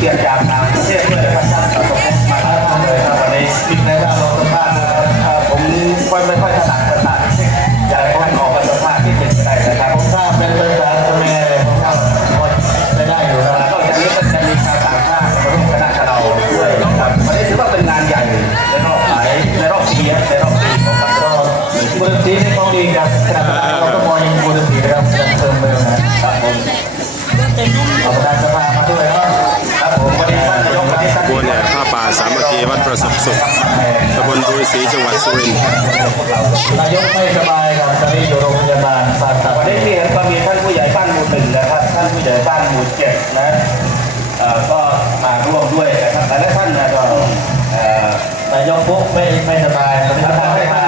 เรียวกับทางประเทศด้วยนะครับท่ามประสบมาทั้งทางเลยครับวันนี้ปิดในด้านโลกบ้านนะครับผมค่อยไม่ค่อยถนัดถนัดอยากให้ขอประสบภาพที่เป็นไปนะครับผมทราบเป็นภาษาสเปนผมทราบคนได้ได้อยู่แล้วก็จะกนี้ก็จะมีชาวต่างชาติมาร่วมคณะกับเราด้วยครับวันนี้ถือว่าเป็นงานใหญ่ในรอบหลายในรอบปีในรอบปีของเราบุรีที่เขาดีครับขณะเราก็มองยังบุรีนะครับเพิ่มเติมนะครับผมขอบคุณครับามเกีวัดประสบสุขตำบลบุรีศรีจังหวัดสุรินทร์นายกไม่สบายครับตอนนี้อยู่โรงพยาบาลผ่าตัดวันนี้ที่เห็นก็มีท่านผู้ใหญ่บ้านหมู่หนึ่งนะครับ ท่านผู้ใหญ่บ้านหมู่เจ็ดนะก็มาร่วมด้วยนะครับแต่ละท่านนะก็นายกปุ๊บไม่ไม่สบายนะครับ